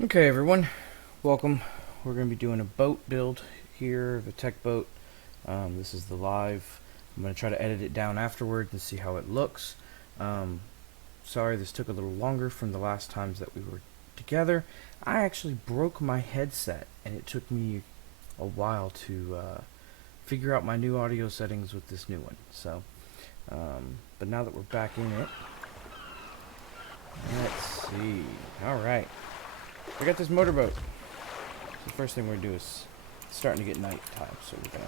Okay, everyone, welcome. We're going to be doing a boat build here, the tech boat. This is the live. I'm going to try to edit it down afterward and see how it looks. Um, Sorry this took a little longer from the last times that we were together. I actually broke my headset, and it took me a while to figure out my new audio settings with this new one. But now that we're back in it, let's see. All right. I got this motorboat. The first thing we're gonna do is it's starting to get night time, so we're gonna,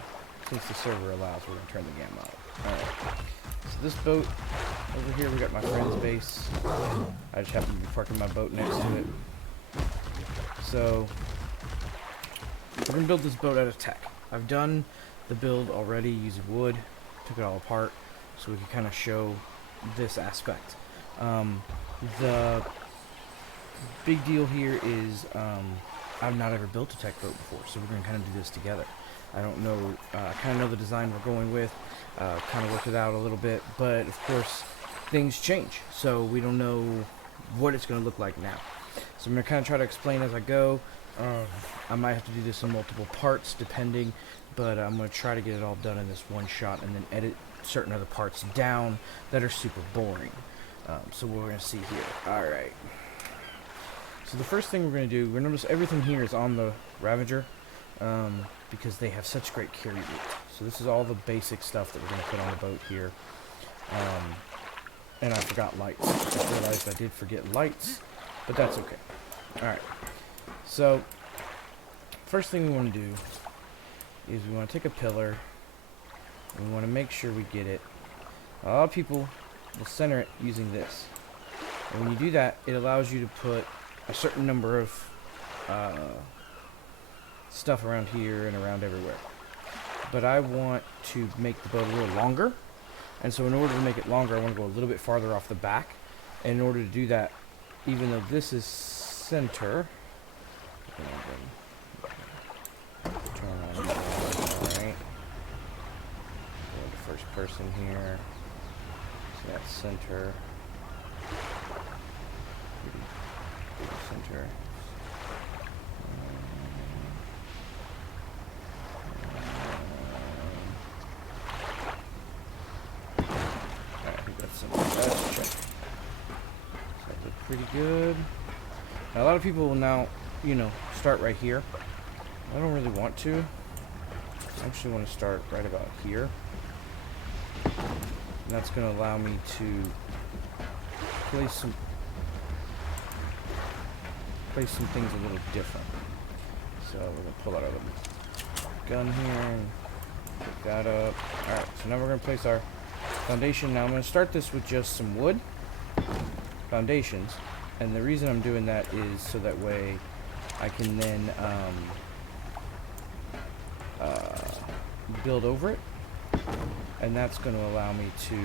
since the server allows, we're gonna turn the gamma off. Alright. So this boat over here, we got my friend's base. I just happen to be parking my boat next to it. So we're gonna build this boat out of tech. I've done the build already using wood, took it all apart, so we can kind of show this aspect. The big deal here is I've not ever built a tech boat before, so we're going to kind of do this together. I don't know, I kind of know the design we're going with, kind of worked it out a little bit, but of course things change, so we don't know what it's going to look like now. So I'm going to kind of try to explain as I go. I might have to do this in multiple parts depending, but I'm going to try to get it all done in this one shot and then edit certain other parts down that are super boring. So we're going to see here. Alright. So the first thing we're going to do, we're going to notice everything here is on the Ravager, because they have such great carry weight. So this is all the basic stuff that we're going to put on the boat here. And I forgot lights. I realized I did forget lights, but that's okay. Alright, so first thing we want to do is we want to take a pillar, and we want to make sure we get it. A lot of people will center it using this. And when you do that, it allows you to put a certain number of stuff around here and around everywhere. But I want to make the boat a little longer, and so in order to make it longer, I want to go a little bit farther off the back. And in order to do that, even though this is center, turn on, alright, go to first person here, so that's center, center. I think that's something. Let's check. So that looks pretty good. Now, a lot of people will now, start right here. I don't really want to. I actually want to start right about here. And that's going to allow me to place some things a little different. So we're going to pull out our little gun here and pick that up. Alright, so now we're going to place our foundation. Now I'm going to start this with just some wood foundations. And the reason I'm doing that is so that way I can then build over it. And that's going to allow me to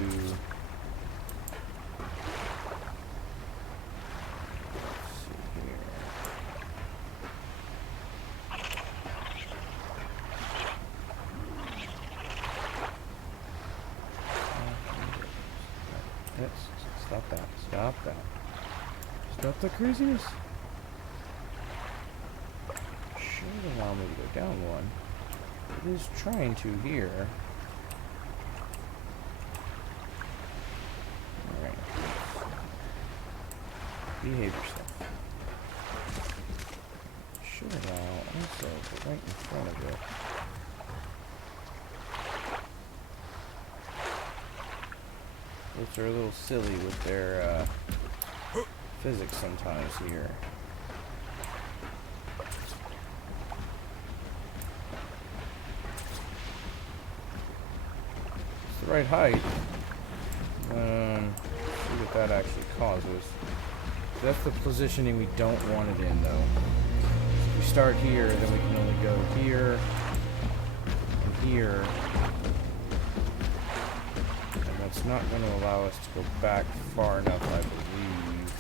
stop that. Stop that. Stop the craziness. Should allow me to go down one. It is trying to here. Alright. Behave yourself. Should allow also right in front of it. Those are a little silly with their physics sometimes here. It's the right height. See what that actually causes. So that's the positioning we don't want it in, though. If we start here, then we can only go here and here. It's not going to allow us to go back far enough, I believe.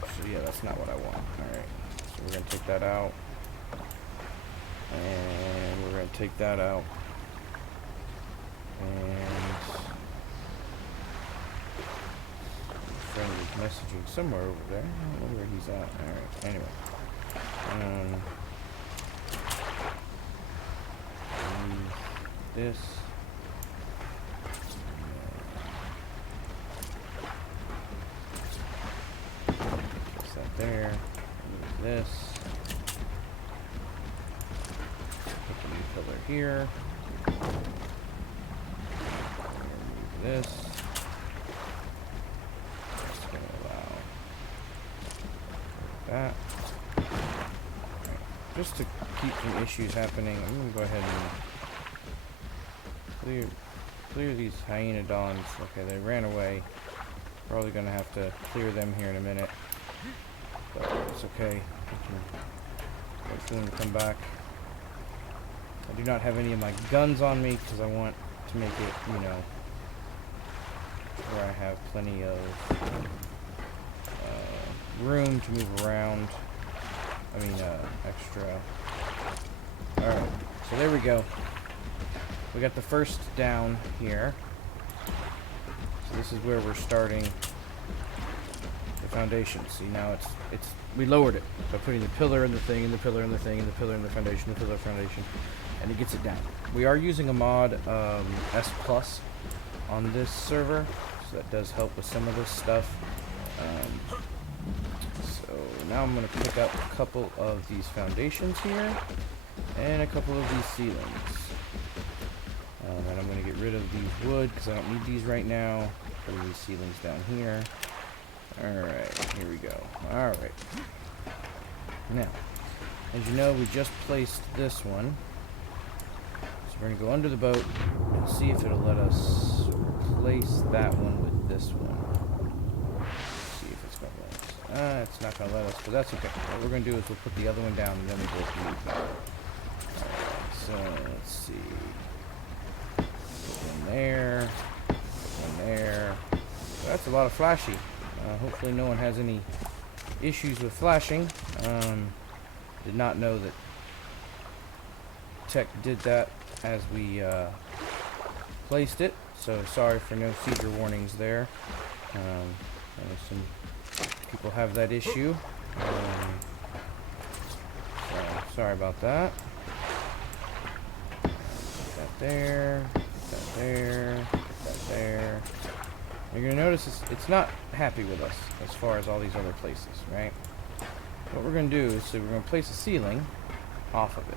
So yeah, that's not what I want. Alright, so we're going to take that out. And we're going to take that out. And friendly messaging somewhere over there. I don't know where he's at. Alright, anyway. This. Place that there. Move this. Put the new pillar here. Move this. That's going to allow that. Right. Just to keep some issues happening, I'm going to go ahead and clear these hyenodons. Okay, they ran away. Probably going to have to clear them here in a minute. But it's okay. I can wait for them to come back. I do not have any of my guns on me because I want to make it, you know, where I have plenty of room to move around. I mean, extra. Alright, so there we go. We got the first down here. So this is where we're starting the foundation. See, now it's we lowered it by putting the pillar in the thing, and the pillar in the thing, and the pillar in the foundation, the pillar foundation, and it gets it down. We are using a mod, S Plus, on this server, so that does help with some of this stuff. So now I'm going to pick up a couple of these foundations here, and a couple of these ceilings. And I'm going to get rid of these wood because I don't need these right now. Put these ceilings down here. Alright, here we go. Alright. Now, as you know, we just placed this one. So we're going to go under the boat and see if it'll let us replace that one with this one. Let's see if it's going to let us. It's not going to let us, but that's okay. What we're going to do is we'll put the other one down and then we both move that. Alright, so let's see. One there. One there. So that's a lot of flashy. Hopefully no one has any issues with flashing. Did not know that tech did that as we placed it, so sorry for no seizure warnings there. I know some people have that issue. So sorry about that. Put that there, put that there, put that there. You're going to notice it's not happy with us as far as all these other places, right? What we're going to do is we're going to place a ceiling off of it.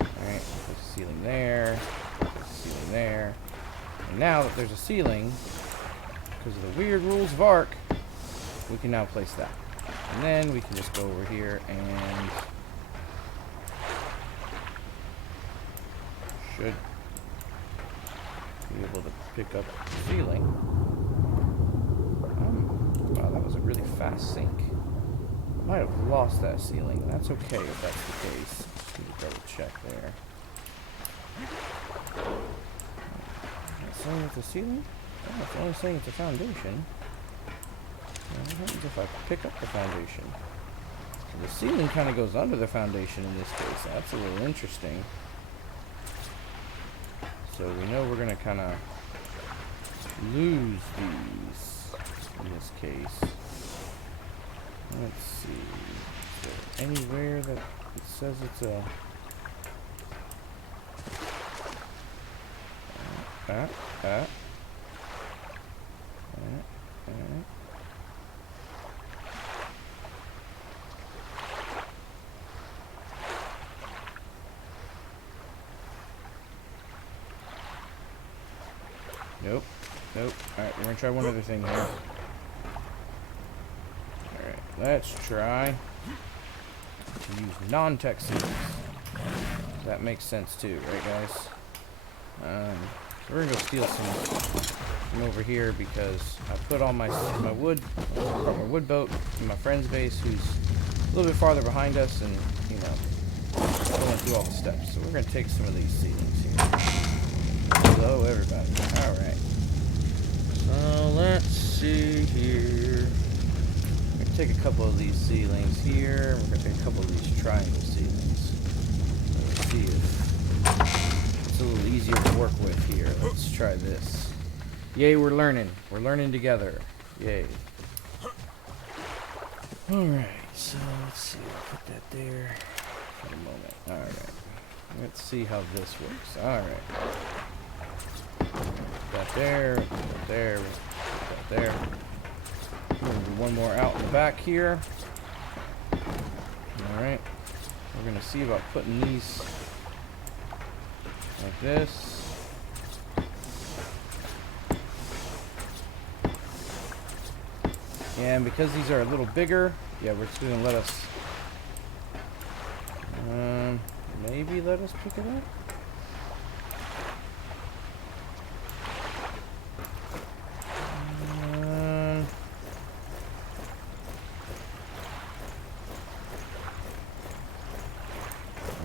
Alright, place a ceiling there, place a ceiling there. And now that there's a ceiling, because of the weird rules of Ark, we can now place that. And then we can just go over here and should be able to pick up the ceiling. Wow, that was a really fast sink. I might have lost that ceiling. That's okay if that's the case. Just need to double check there. Is it saying it's a ceiling? Oh, it's only saying it's a foundation. Now, what happens if I pick up the foundation? So the ceiling kind of goes under the foundation in this case. That's a little interesting. So we know we're going to kind of lose these in this case. Let's see. Is there anywhere that it says it's a... Nope. Nope. Alright, we're gonna try one other thing here. Alright, let's try to use non-tech seals. That makes sense too, right guys? We're gonna go steal some from over here because I put all my wood, I brought my wood boat in my friend's base who's a little bit farther behind us, and you know, I don't want to do all the steps. So we're gonna take some of these ceilings here. Hello everybody. Alright. So let's see here. We're gonna take a couple of these ceilings here. We're gonna take a couple of these triangle ceilings. Let's see if it's a little easier to work with here. Let's try this. Yay, we're learning. We're learning together. Yay. Alright, so let's see. I'll put that there for a moment. Alright. Let's see how this works. Alright. Put that there. Put that there. Put that there. We're going to do one more out in the back here. Alright. We're going to see about putting these like this. And because these are a little bigger, yeah, we're just going to let us, maybe let us pick it up.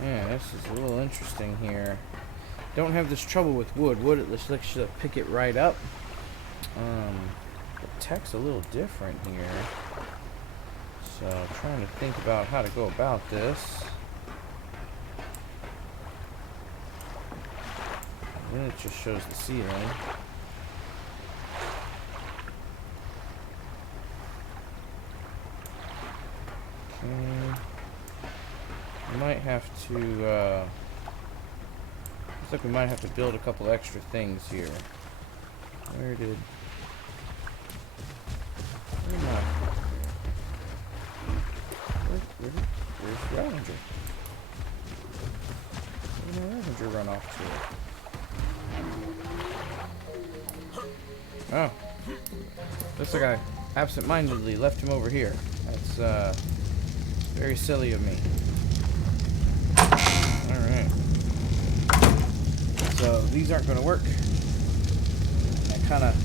Yeah, this is a little interesting here. Don't have this trouble with wood. Wood, let's pick it right up. The tech's a little different here. So I'm trying to think about how to go about this. And then it just shows the ceiling. Okay. I might have to, looks like we might have to build a couple extra things here. Where's Ravager? Where did my Ravager run off to? Oh. Looks like I absent-mindedly left him over here. That's, very silly of me. Alright. So, these aren't going to work. I'm kind of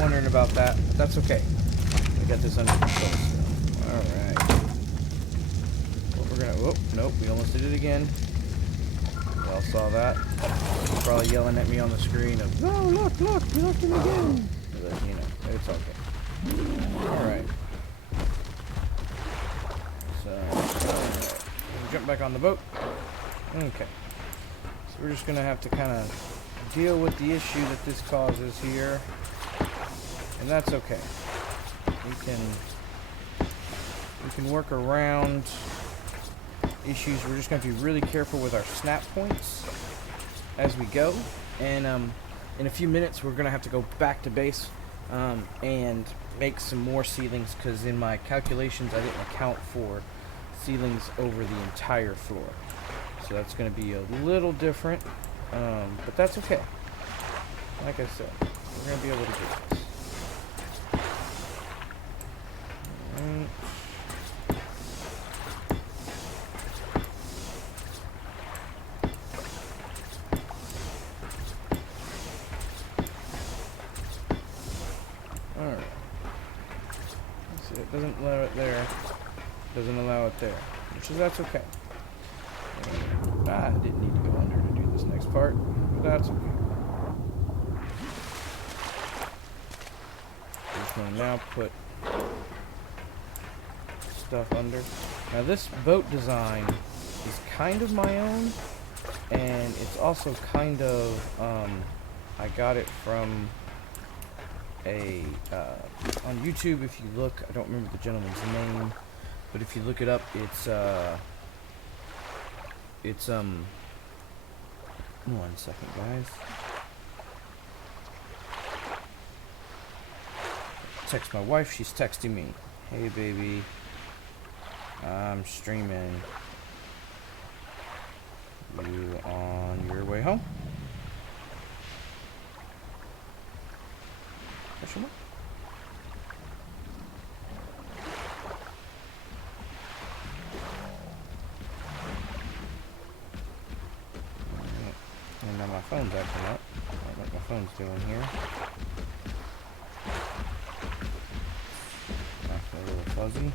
wondering about that, but that's okay. I got this under control still. Alright. What we're gonna... Whoop, nope, we almost did it again. Y'all saw that. You're probably yelling at me on the screen of, no, look, we left him again. But, you know, it's okay. Alright. So, alright. Jump back on the boat. Okay. So we're just gonna have to kind of deal with the issue that this causes here. And that's okay. We can work around issues. We're just going to be really careful with our snap points as we go. And in a few minutes, we're going to have to go back to base and make some more ceilings, because in my calculations, I didn't account for ceilings over the entire floor. So that's going to be a little different, but that's okay. Like I said, we're going to be able to do this. Alright. See, it doesn't allow it there. Doesn't allow it there. That's okay. I didn't need to go under to do this next part, but that's okay. I'm just going to now put stuff under. Now this boat design is kind of my own, and it's also kind of, I got it from a, on YouTube. If you look, I don't remember the gentleman's name, but if you look it up, it's one second, guys. Text my wife, she's texting me. Hey baby, I'm streaming. You on your way home? Question mark? And now my phone's acting up. I don't know what my phone's doing here. Acting a little fuzzy.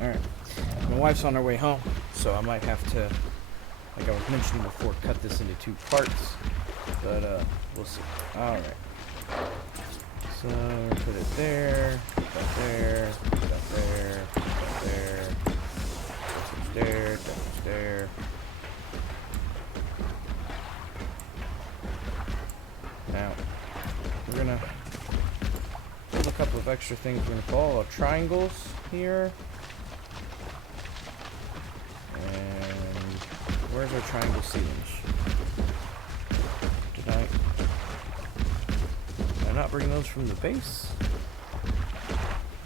Alright. My wife's on her way home, so I might have to, like I was mentioning before, cut this into 2 parts. But, we'll see. Alright. So, put it there, put that there, put that there, put that there, that goes there, that goes there. couple extra things we're gonna follow. Triangles here. And where's our triangle ceilings? Did I not bring those from the base?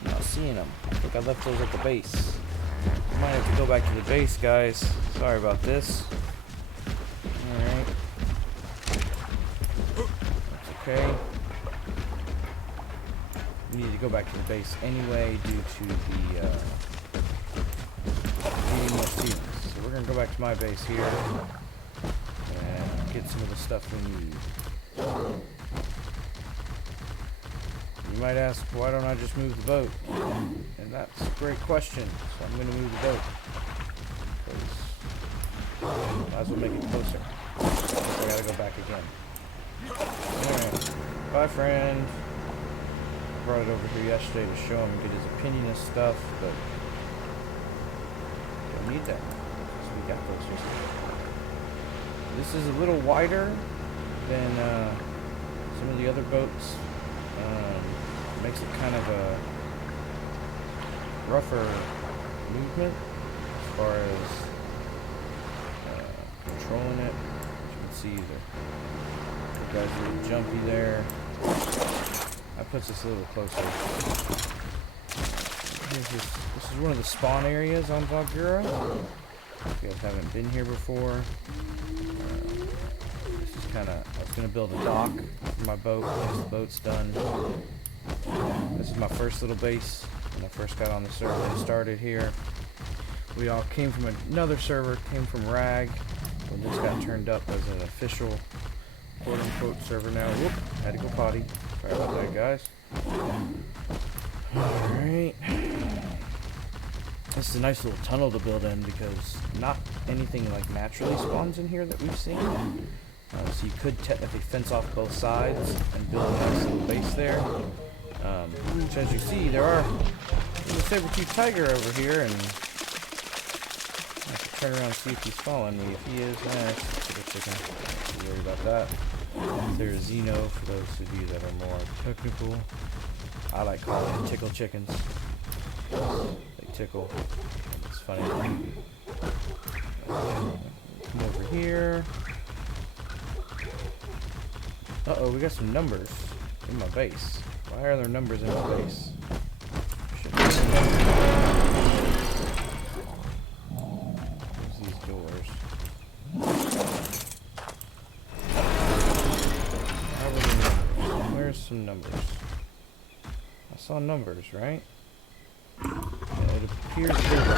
I'm not seeing them. I think I left those at the base. I might have to go back to the base, guys. Sorry about this. Alright. That's okay. We need to go back to the base anyway due to the needing more ceilings. So we're going to go back to my base here and get some of the stuff we need. You might ask, why don't I just move the boat? And that's a great question. So I'm going to move the boat. Because might as well make it closer. I gotta go back again. Alright. Bye, friend. I brought it over here yesterday to show him and get his opinion of stuff, but don't need that. So we got those here. This is a little wider than some of the other boats. Makes it kind of a rougher movement as far as controlling it. As you can see, the guy's a little jumpy there. That puts us a little closer. This is one of the spawn areas on Valgura. If you guys haven't been here before, this is kind of, I was going to build a dock for my boat once the boat's done. This is my first little base when I first got on the server and started here. We all came from another server, came from RAG, when this got turned up as an official quote-unquote server now. Whoop, had to go potty. Sorry about that, guys. Alright. This is a nice little tunnel to build in because not anything like naturally spawns in here that we've seen. So you could technically fence off both sides and build a nice little base there. Which, as you see, there are a saber-toothed tiger over here, and I have to turn around and see if he's following me. If he is, chicken. Don't worry about that. There's Xeno, for those of you that are more technical. I like calling them tickle chickens. They tickle. It's funny. Come over here. Uh-oh, we got some numbers in my base. Why are there numbers in my base? There's these doors. Where's some numbers? I saw numbers, right? Yeah, it appears there's a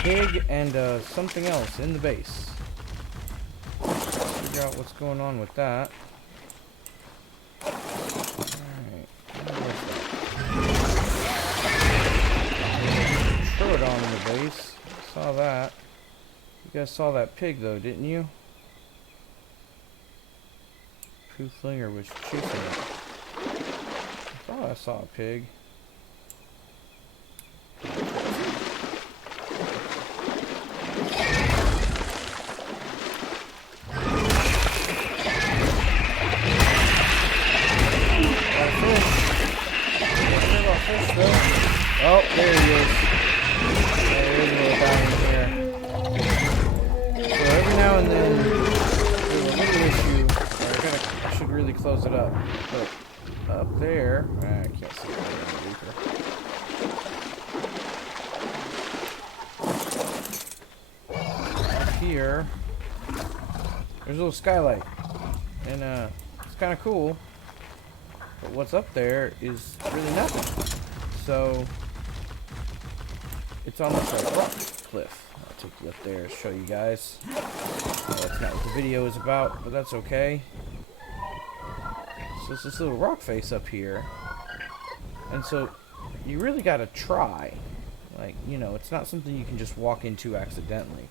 pig and something else in the base. Let's figure out what's going on with that. On in the base. Saw that. You guys saw that pig though, didn't you? Pooflinger was chasing it. I thought I saw a pig. Got a fish. Got a fish though. Oh, there he is. And then there's a little issue. I should really close it up. But up there, I can't see it up here. There's a little skylight, and it's kind of cool. But what's up there is really nothing. So it's almost like a rock cliff. Take a look there, show you guys. That's not what the video is about, but that's okay. So it's this little rock face up here. And so you really gotta try. Like, you know, it's not something you can just walk into accidentally.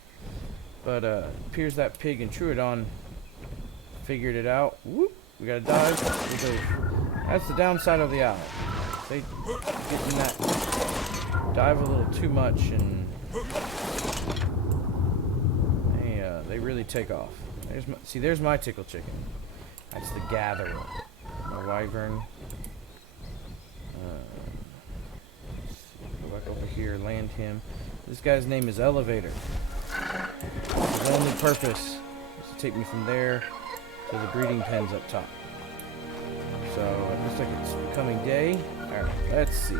But appears that pig and Troodon figured it out. Whoop, we gotta dive. We go. That's the downside of the owl. They get in that dive a little too much and they really take off. There's my tickle chicken. That's the gatherer. My wyvern. over here, land him. This guy's name is Elevator. His only purpose is to take me from there to the breeding pens up top. So it looks like it's becoming day. Alright, let's see.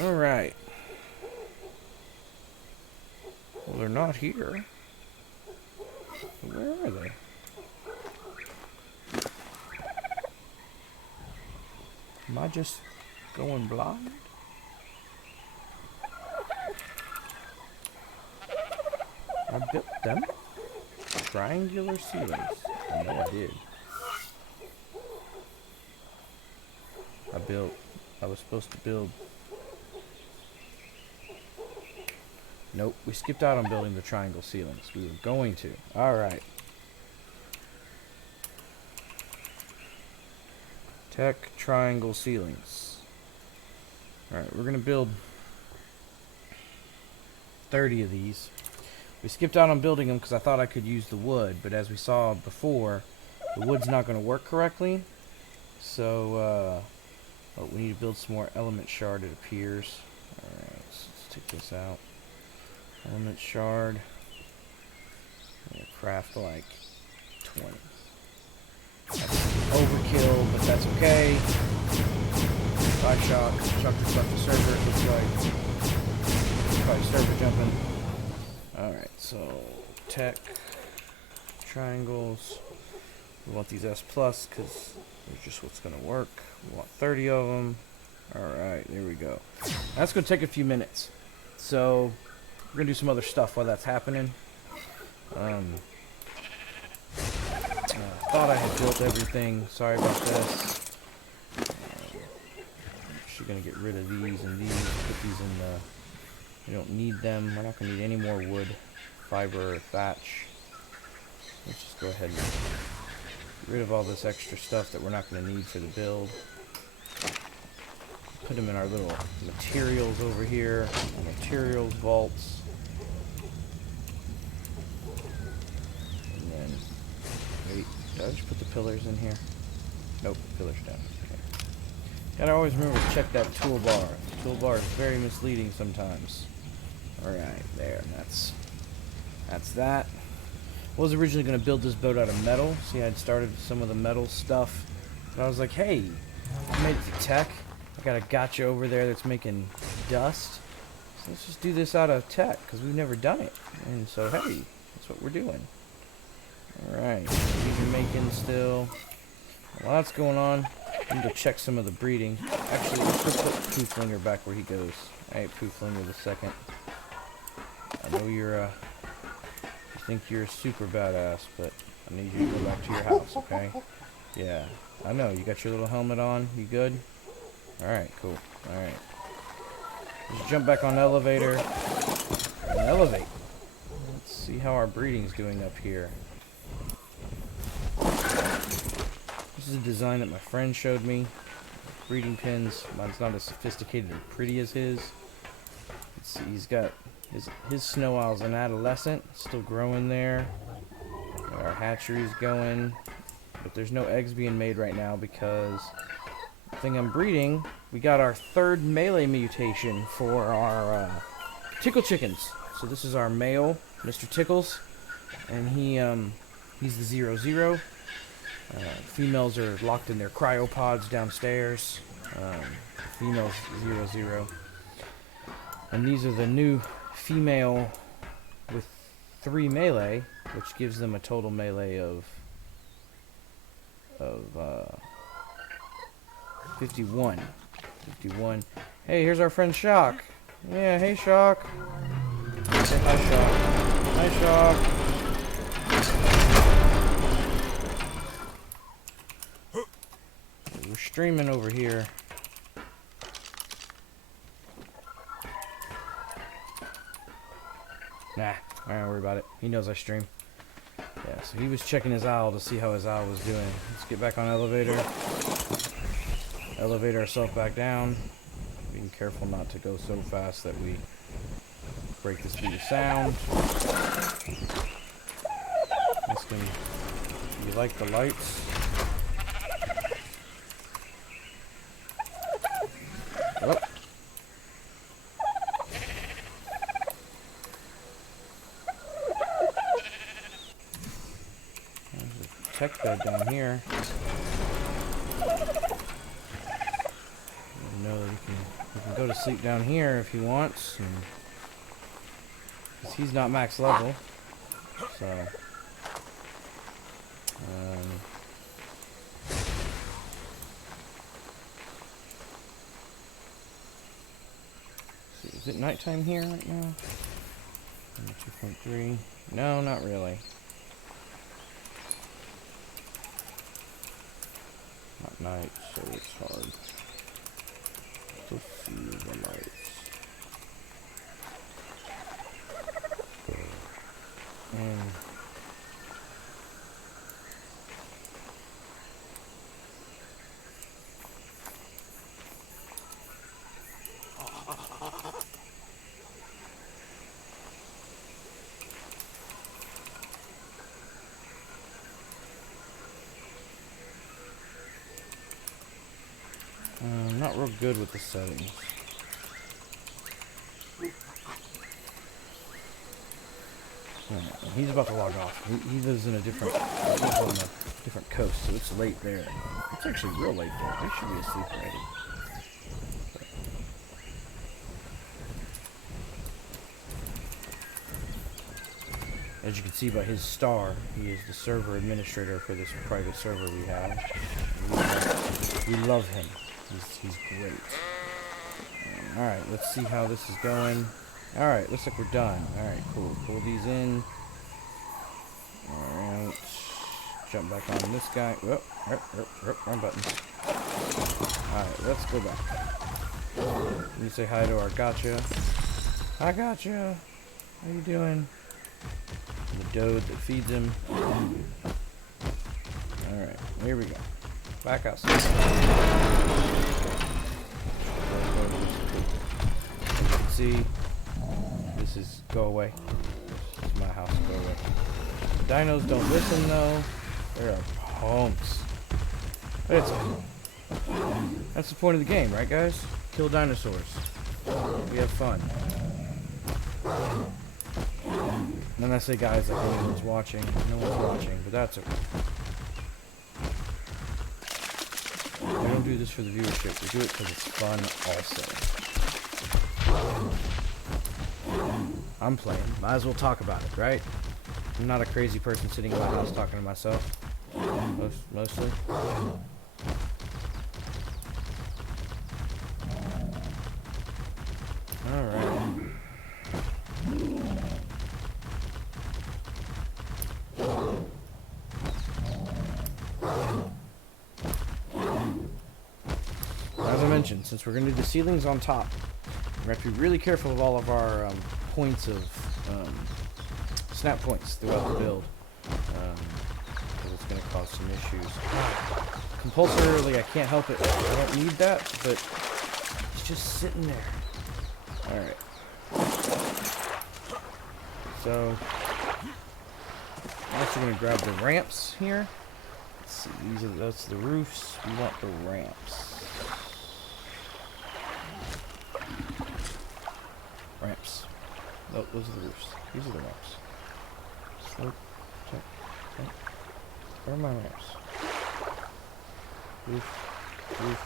Alright. Well, they're not here. Where are they? Am I just going blind? I built them? Triangular ceilings. I know I did. I was supposed to build. Nope, we skipped out on building the triangle ceilings. We were going to. Alright. Tech triangle ceilings. Alright, we're going to build 30 of these. We skipped out on building them because I thought I could use the wood, but as we saw before, the wood's not going to work correctly. So, oh, we need to build some more element shard, it appears. Alright, let's take this out. Element shard. Craft like 20. Overkill, but that's okay. Bye, Shock. Shock just left the server, it looks like. Probably server jumping. Alright, so tech triangles. We want these S plus because they're just what's going to work. We want 30 of them. Alright, there we go. That's going to take a few minutes. So we're going to do some other stuff while that's happening. Thought I had built everything. Sorry about this. Actually going to get rid of these and these. Put these in the... We don't need them. We're not going to need any more wood, fiber, or thatch. Let's just go ahead and get rid of all this extra stuff that we're not going to need for the build. Put them in our little materials over here. Materials vaults. And then, wait, did I just put the pillars in here? Nope, pillars down. Okay. Gotta always remember to check that toolbar. The toolbar is very misleading sometimes. Alright, there, that's that. I was originally going to build this boat out of metal. See, I'd started some of the metal stuff. And I was like, hey, I made it to tech. I got a gotcha over there that's making dust. So let's just do this out of tech, because we've never done it. And so, hey, that's what we're doing. Alright, these are making still. While that's going on, I need to check some of the breeding. Actually, let's just put Pooflinger back where he goes. Alright, Pooflinger the second. I know you think you're super badass, but I need you to go back to your house, okay? Yeah, I know. You got your little helmet on. You good? Alright, cool. Alright. Just jump back on elevator. And elevate. Let's see how our breeding's doing up here. This is a design that my friend showed me. Breeding pins. Mine's not as sophisticated or pretty as his. Let's see, he's got his snow owl's an adolescent, still growing there. Got our hatchery's going, but there's no eggs being made right now because the thing I'm breeding, we got our third melee mutation for our tickle chickens. So this is our male, Mr. Tickles, and he's the 0-0. Females are locked in their cryopods downstairs. Females 0-0. And these are the new female with 3 melee, which gives them a total melee of 51. 51. Hey, here's our friend Shock. Yeah, hey Shock. Say hi, Shock. Hi, Shock. We're streaming over here. Nah, I don't worry about it. He knows I stream. Yeah, so he was checking his owl to see how his owl was doing. Let's get back on elevator. Elevate ourselves back down. Being careful not to go so fast that we break the speed of sound. This can... You like the lights? Oh. tech bed down here. You know that he can go to sleep down here if he wants, and 'cause he's not max level. So is it nighttime here right now? 2.3. No, not really. Not night, so it's hard to see the lights. And I'm not real good with the settings. He's about to log off. He lives in a different, on a different coast, so it's late there. It's actually real late there. They should be asleep already. As you can see by his star, he is the server administrator for this private server we have. We love him. He's great. Alright, let's see how this is going. Alright, looks like we're done. Alright, cool. Pull these in. Alright. Jump back on this guy. Whoop, wrong button. Alright, let's go back. Let me say hi to our gotcha. Hi, gotcha. How you doing? And the doe that feeds him. Alright, here we go. Back outside. As you can see, this is go away. This is my house, go away. The dinos don't listen though. They're punks. But it's okay. That's the point of the game, right guys? Kill dinosaurs. We have fun. And then I say guys like anyone's watching. No one's watching, but that's okay. We don't do this for the viewership. We do it because it's fun also. I'm playing. Might as well talk about it, right? I'm not a crazy person sitting in my house talking to myself. Mostly. Alright. As I mentioned, since we're going to do the ceilings on top, we have to be really careful of all of our points of snap points throughout the build, because it's going to cause some issues. Compulsorily, I can't help it. I don't need that, but it's just sitting there. Alright. So, I'm also going to grab the ramps here. Let's see, that's the roofs. We want the ramps. Ramps. Oh, those are the roofs. These are the ramps. Slope. Check. Check. Where are my ramps? Roof. Roof.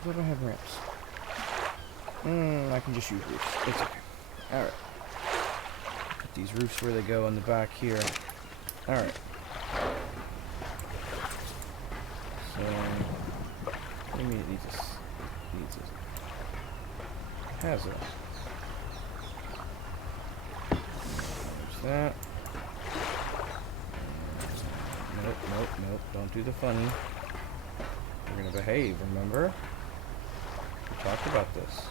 I don't have ramps. I can just use roofs. It's okay. Alright. Put these roofs where they go on the back here. Alright. So, what do you mean it needs this? Has it? There's that. Nope. Don't do the funny. We're gonna behave, remember? We talked about this.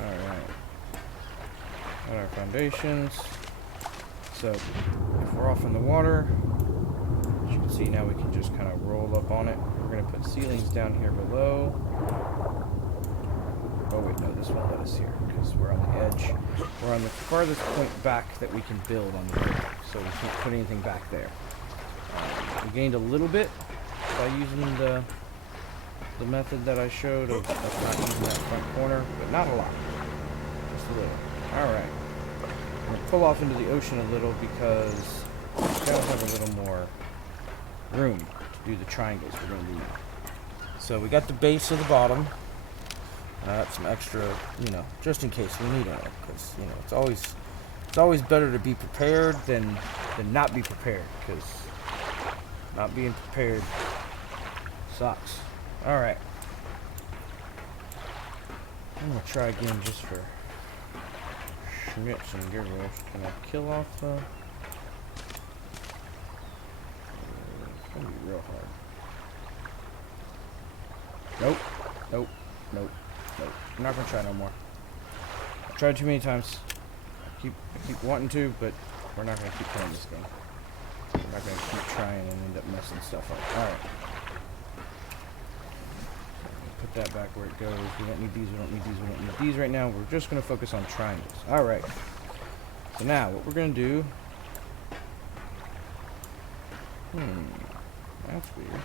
Alright. Got our foundations. So, if we're off in the water, as you can see now we can just kind of roll up on it. We're going to put ceilings down here below. Oh wait, no, this won't let us here because we're on the edge. We're on the farthest point back that we can build on the building, so we can't put anything back there. We gained a little bit by using the the method that I showed of not using that front corner, but not a lot. Just a little. Alright. I'm going to pull off into the ocean a little because we've got to have a little more room to do the triangles we're going to need. So we got the base of the bottom. Some extra, just in case we need it, because it's always better to be prepared than not be prepared, because not being prepared sucks. All right, I'm gonna try again just for schmitz and giggles. Can I kill off the? It's gonna be real hard. Nope. Nope. Nope. Nope. I'm not gonna try no more. I've tried too many times. I keep wanting to, but we're not gonna keep playing this game. We're not gonna keep trying and end up messing stuff up. Alright. Put that back where it goes. We don't need these, we don't need these, we don't need these right now. We're just gonna focus on triangles. Alright. So now what we're gonna do. That's weird.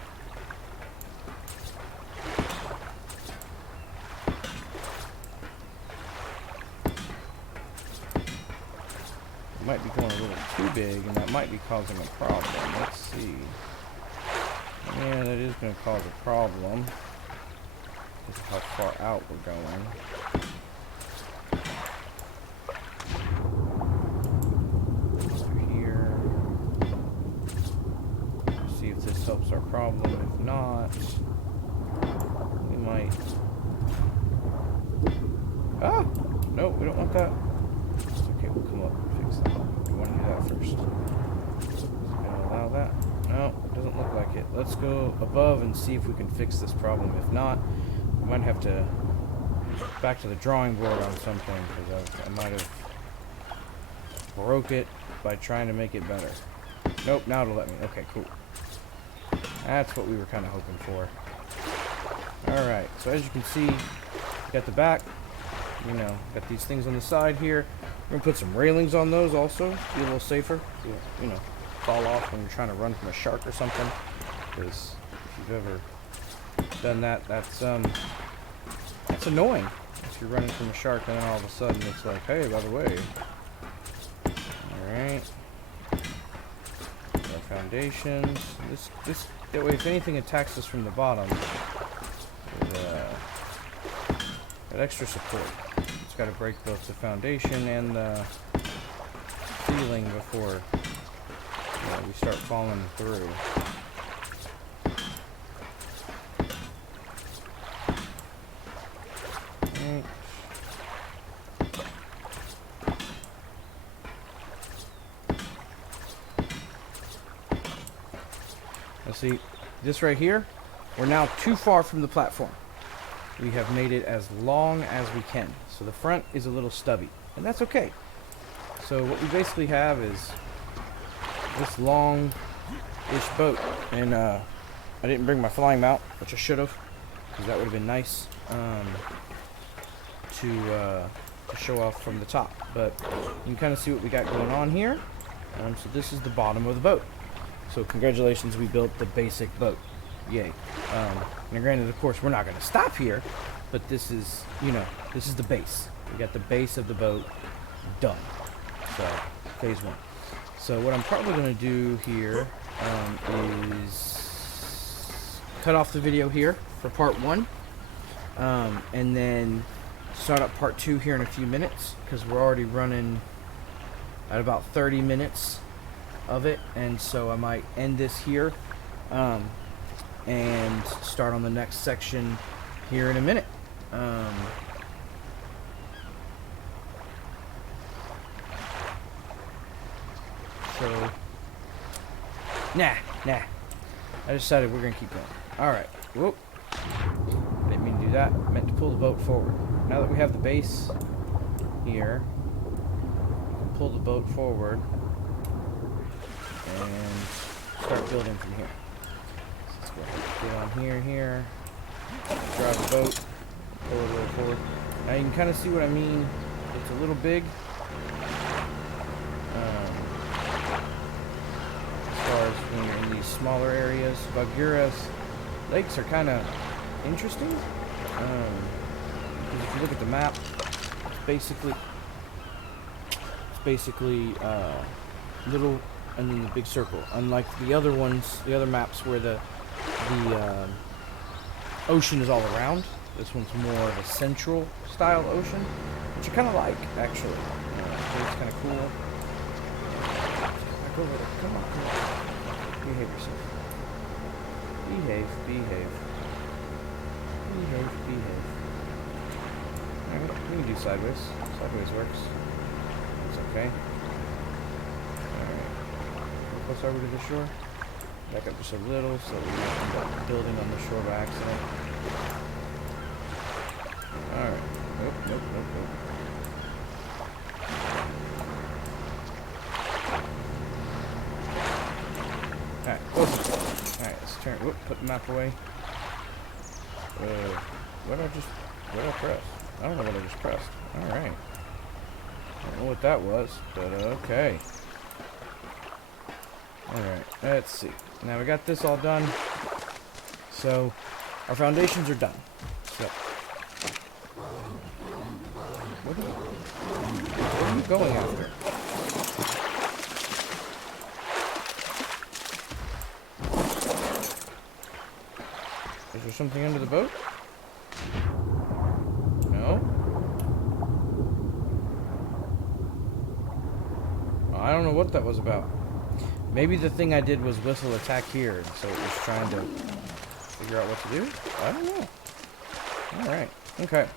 Might be going a little too big, and that might be causing a problem. Let's see. Yeah, that is going to cause a problem. This is how far out we're going. Through here. See if this helps our problem. If not, we might. Ah! No, we don't want that. Okay, we'll come up and fix that. We want to do that first. Is it going to allow that? No, it doesn't look like it. Let's go above and see if we can fix this problem. If not, we might have to back to the drawing board on something, because I might have broke it by trying to make it better. Nope, now it'll let me. Okay, cool. That's what we were kind of hoping for. Alright, so as you can see, we got the back. Got these things on the side here. We're going to put some railings on those also, be a little safer. Fall off when you're trying to run from a shark or something. Because if you've ever done that, that's annoying. If you're running from a shark and then all of a sudden it's like, hey, by the way. Alright. Our foundations. That way if anything attacks us from the bottom, got extra support. It's got to break both the foundation and the ceiling before we start falling through. Right. Let's see, this right here, we're now too far from the platform. We have made it as long as we can. So the front is a little stubby, and that's okay. So what we basically have is this long-ish boat, and I didn't bring my flying mount, which I should have, because that would have been nice to show off from the top. But you can kind of see what we got going on here. So this is the bottom of the boat. So congratulations, we built the basic boat. Yay. Now granted, of course, we're not going to stop here, but this is, this is the base. We got the base of the boat done. So, phase one. So what I'm probably going to do here is cut off the video here for part one, and then start up part two here in a few minutes, because we're already running at about 30 minutes of it, and so I might end this here. And start on the next section here in a minute. So, nah. I decided we're gonna keep going. All right. Whoop. Didn't mean to do that. I meant to pull the boat forward. Now that we have the base here, we can pull the boat forward and start building from here. Get on here, drive the boat, pull it a little forward. Now you can kind of see what I mean. It's a little big. As far as when you're in these smaller areas, Bagheera's legs are kind of interesting. 'Cause if you look at the map, it's basically little and then the big circle. Unlike the other ones, the other maps where the ocean is all around. This one's more of a central style ocean, which I kind of like, actually. I think it's kind of cool. Back over there. Come on, come on. Behave yourself. Behave, behave. Behave, behave. Alright, we can do sideways. Sideways works. It's okay. Alright. How close are we to the shore? Back up just a little so we don't end up building on the shore by accident. Alright. Nope, nope, nope, nope. Alright, close. Alright, let's turn. Whoop, put the map away. What did I press? I don't know what I just pressed. Alright. I don't know what that was, but okay. Alright, let's see. Now we got this all done. So, our foundations are done. So, what are you going after? Is there something under the boat? No? I don't know what that was about. Maybe the thing I did was whistle attack here, and so it was trying to figure out what to do? I don't know. Alright, okay.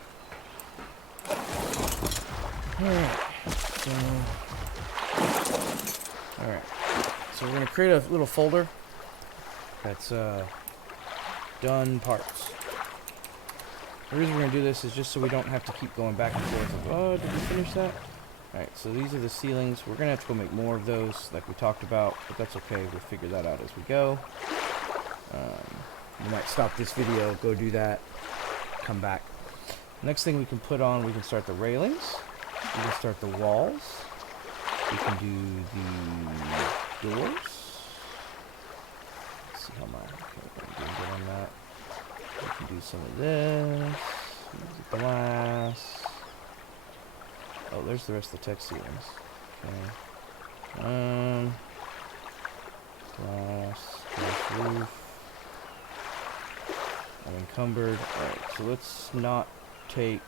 Alright, so we're going to create a little folder that's done parts. The reason we're going to do this is just so we don't have to keep going back and forth. Oh, did we finish that? Alright, so these are the ceilings. We're going to have to go make more of those like we talked about, but that's okay. We'll figure that out as we go. We might stop this video, go do that, come back. Next thing we can put on, we can start the railings. We can start the walls. We can do the doors. Let's see how much. Okay, I'm doing good on that. We can do some of this. Use the glass. Oh, there's the rest of the tech ceilings. Okay. Glass roof. I'm encumbered. Alright, so let's not take...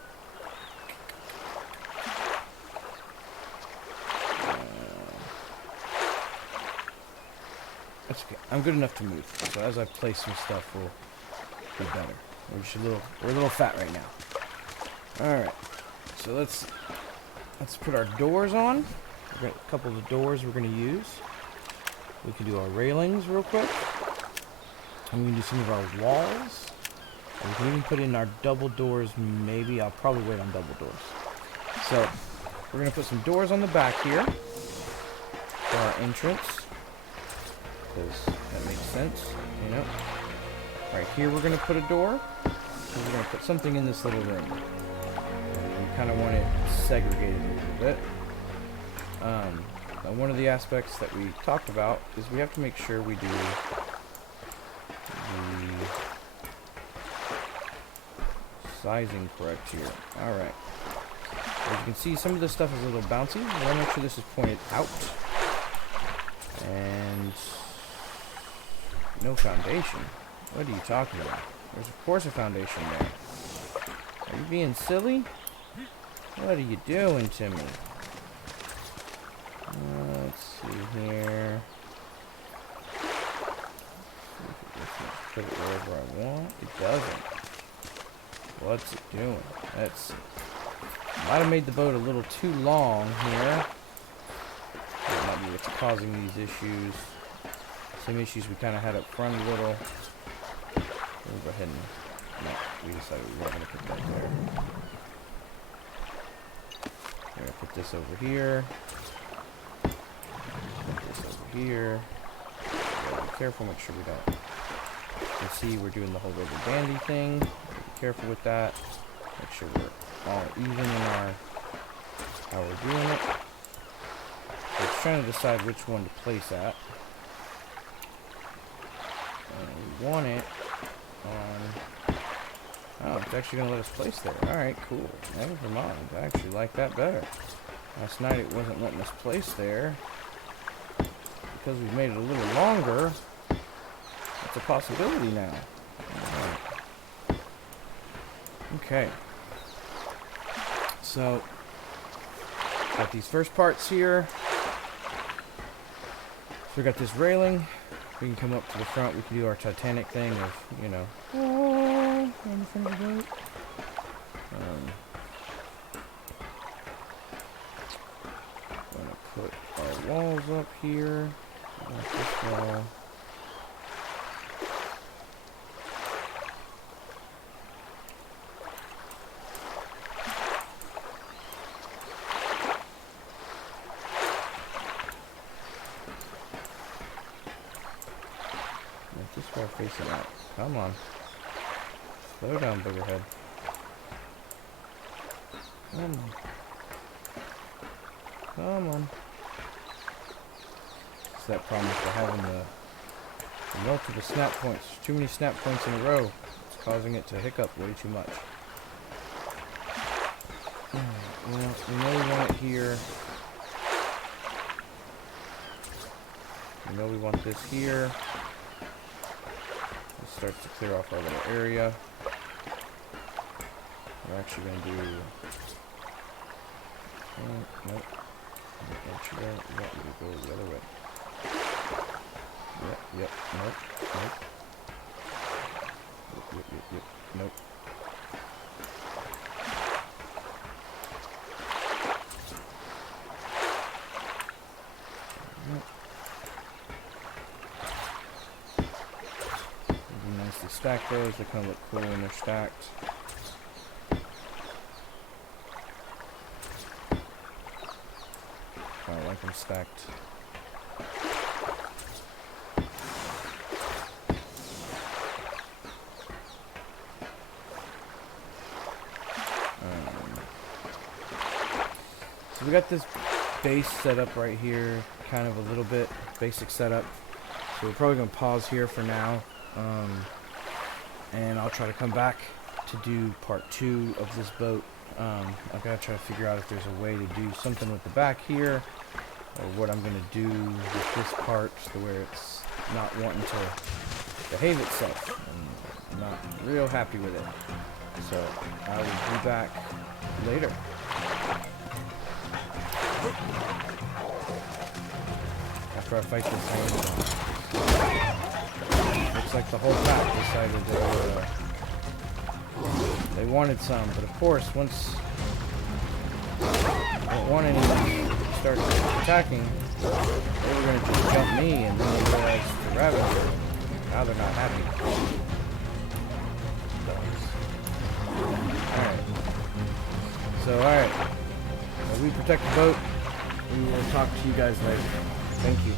that's okay. I'm good enough to move. So as I place some stuff, we'll be better. We're a little fat right now. Alright. So let's put our doors on. We've got a couple of the doors we're going to use. We can do our railings real quick. And we can do some of our walls. And we can even put in our double doors, maybe. I'll probably wait on double doors. So, we're going to put some doors on the back here for our entrance. Because that makes sense, you know. Right here we're going to put a door. And we're going to put something in this little room. We kind of want it segregated a little bit. Now one of the aspects that we talked about is we have to make sure we do the sizing correct here. Alright. As you can see, some of this stuff is a little bouncy. We want to make sure this is pointed out. And no foundation. What are you talking about? There's of course a foundation there. Are you being silly? What are you doing to me? Let's see here. Put it wherever I want. It doesn't. What's it doing? Let's see. Might have made the boat a little too long here. That might be what's causing these issues. Some issues we kind of had up front a little. We'll go ahead and... no, we decided we weren't going to put that there. We're going to put this over here. Put this over here. Be careful, make sure we don't... you can see we're doing the whole rubber bandy thing. Be careful with that. Make sure we're all even in our... how we're doing it. So it's trying to decide which one to place at. And we want it on Oh, it's actually going to let us place there. Alright, cool. Never mind. I actually like that better. Last night it wasn't letting us place there. Because we've made it a little longer, it's a possibility now. Alright. Okay. So, got these first parts here. So we got this railing. We can come up to the front. We can do our Titanic thing of, you know, on the front of the boat. Gonna put our walls up here. Like this wall. This wall facing out. Come on. Slow down, bigger head. Come on. Come on. It's that problem with having the multiple snap points. Too many snap points in a row. It's causing it to hiccup way too much. Well, we know we want it here. We know we want this here. Starts to clear off our little area. We're actually going to do... nope. Actually, I want you to go the other way. Yep, nope, nope. Stack those, they kind of look cool when they're stacked. Kind of like them stacked. So we got this base set up right here, kind of a little bit basic setup. So we're probably going to pause here for now. And I'll try to come back to do part 2 of this boat. I've got to try to figure out if there's a way to do something with the back here, or what I'm going to do with this part, to where it's not wanting to behave itself. I'm not real happy with it. So I will be back later. After I fight this thing. Looks like the whole pack decided they wanted some, but of course, once I don't want anyone to start attacking, they were going to just jump me, and then they realized the Ravager. Now they're not happy. Alright. So, alright. We protect the boat. We will talk to you guys later. Thank you.